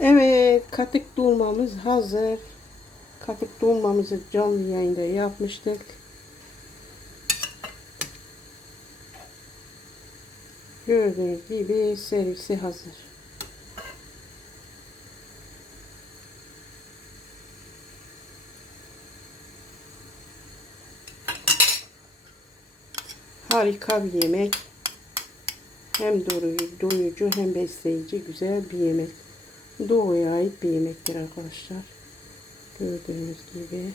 Evet, katık dolmamız hazır. Katık dolmamızı canlı yayında yapmıştık. Gördüğünüz gibi servisi hazır. Harika bir yemek. Hem doyurucu, hem besleyici güzel bir yemek. Doğuya ait bir yemektir arkadaşlar. Gördüğünüz gibi.